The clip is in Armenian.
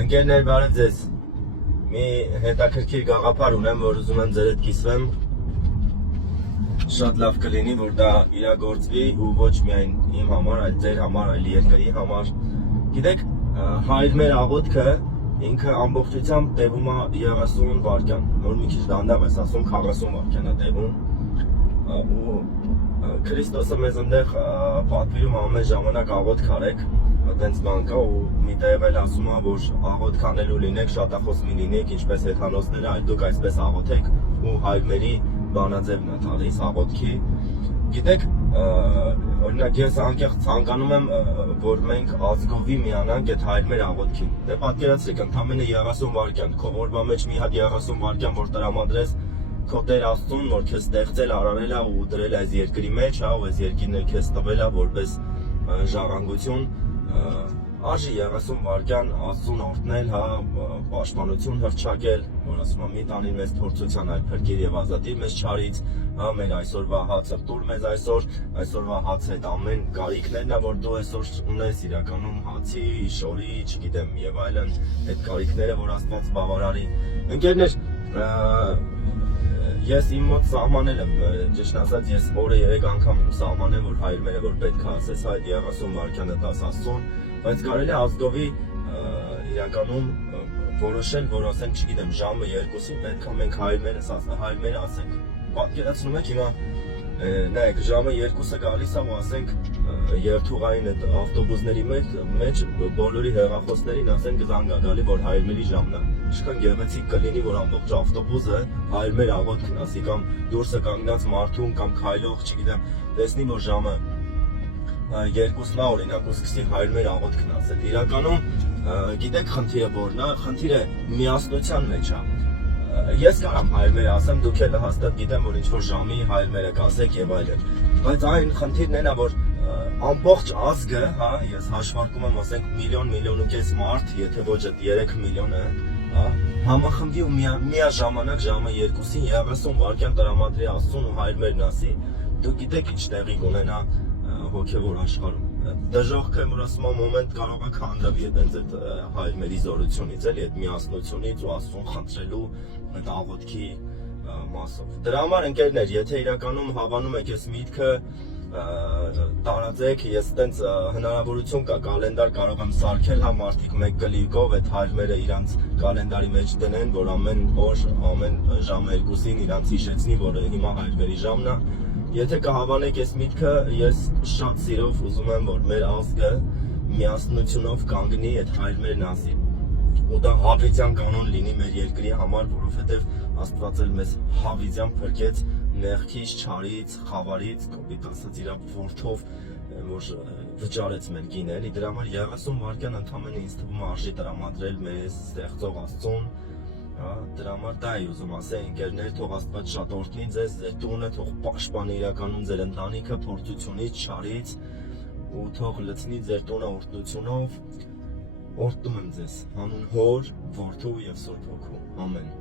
Ընկերներ, բարև ձեզ։ Մի հետաքրքիր գաղափար ունեմ, որ ուզում եմ ձեր հետ կիսվեմ։ Շատ լավ կլինի, որ դա իրագործվի ու ոչ միայն իմ համար, այլ ձեր համար, այլ երկրի համար։ Գիտեք, հայր մեր աղոթքը ինքը ամբողջությամբ տևում է 30 վայրկյան, որ մի քիչ դանդաղ ես ասում 40 վայրկյան է տևում։ Ու Քրիստոսը մեզ այնտեղ պատվիրում ամեն ժամանակ աղոթք արեք, այդպես բան կա ու մի տեղ էլ ասում է, որ աղոթք անելու լինեք, շատախոս մի լինեք, ինչպես հեթանոսները, այլ դուք այսպես աղոթեք ու հայրերի բանաձևն է տալիս աղոթքի։ Գիտեք, օրինակ ես անկեղծ ցանկանում եմ, որ մենք ազգովի միանանք այդ հայրեր աղոթքին։ Դե պատկերացրեք, ընդամենը 30 վայրկյան, քո օրվա մեջ մի հատ 30 վայրկյան, որ տրամադրես քո Տեր Աստծուն, որ քեզ ստեղծել, արարել է ու դրել այս երկրի մեջ, հա, ու այս երկիրն էլ քեզ տվել է որպես ժառանգություն, արժի 30 վայրկյան Աստծուն օրհնել, հա, պաշտպանություն հռչակել, որ ասում եմ, մի տանի մեզ փորձության, այլ փրկիր եւ ազատիր մեզ չարից, հա, մեր այսօրվա հացը տուր մեզ այսօրվա հացը այդ ամեն կարիքներն է, որ դու այսօր ունես, իրականում հացի, շորի, չգիտեմ, եւ այլն, այդ կարիքները, որ Աստված բավարարի։ Ընկերներ, ես իմ մոտ սահմանել եմ, ճիշտ ասած, ես օրը 3 անգամ սահմանեմ, որ հայրերը որ պետք է ասես այդ 30 վայրկյանը 10 Աստծուն, բայց կարելի է ազգովի իրականում որոշել, որ ասենք, չգիտեմ, ժամը 2-ին պետք է մենք հայրերը ասենք։ Պատկերացնում եք հիմա, նայեք, ժամը 2-ը գալիս է ու ասենք երթուղային այդ ավտոբուսների մեջ բոլորի հեռախոսներին ասենք զանգ է գալի, որ հայրերի ժամն է։ Ինչքան գեղեցիկ կլինի, որ ամբողջ ավտոբուսը հայրեր աղոթքն ասի, կամ դուրսը կանգնած մարդուն կամ քայլող, չգիտեմ, տեսնի, որ ժամը 2-ն է օրինակ ու սկսի հայրեր աղոթքն ասել։ Իրականում, գիտեք խնդիրը որն է, խնդիրը միասնության մեջ է։ Ես կարամ հայրերը ասեմ, դուք էլ հաստատ գիտեմ, որ ինչ-որ ժամի հայրերը կասեք եւ այլն։ Բայց այն խնդիրն է, որ ամբողջ ազգը, հա, ես հաշվարկում եմ, ասենք 1 միլիոն ու կես մարդ, եթե ոչ այդ 3 միլիոնը, հա, համախմբվի ու միաժամանակ ժամը 2-ին 30 վայրկյան տրամադրի Աստծուն ու հայրերն ասի, դուք գիտեք ինչ տեղի կունենա հոգևոր աշխարհում։ Դժոխքը, որ ասում եմ, մոմենտ կարող է քանդվի այդ հայրերի զորությունից, էլի այդ միասնությունից ու Աստծուն խնդրելու այդ աղոթքի մասով։ Դրա համար ընկերներ, եթե իրականում հավանում եք այս միտքը, տարածեք, ես տենց հնարավորություն կա, կալենդար կարող եմ սարքել, հա, մարդիկ մեկ կլիկով այդ հայրերը իրանց կալենդարի մեջ դնեն, որ ամեն օր, ամեն ժամը 2-ին իրանց հիշեցնի, որ հիմա հայրերի ժամն է։ Եթե կհավանեք այս միտքը, ես շատ սիրով ուզում եմ, որ մեր ազգը միասնությունով կանգնի այդ հայրերն ասի։ Ու դա հավիտյան կանոն լինի մեր երկրի համար, որովհետև Աստված էլ մեզ հավիտյան փրկեց մեղքից, չարից, խավարից, կոպիտ ասած իր որդով, որ վճարեց մեր գինը, էլի դրա համար 30 վայրկյան ընդամենը ինձ թվում է արժի տրամադրել մեզ ստեղծող Աստծուն։ Դրա համար դա է ուզում ասել, ընկերներ, թող Աստված շատ օրհնի ձեզ, ձեր տունը, թող պաշտպանի իրականում ձեր ընտանիքը փորձությունից, չարից ու թող լցնի ձեր տունը օրհնությունով։ Օրհնում եմ ձեզ, հանուն Հոր, Որդու եւ Սուրբ Հոգու։ Ամեն։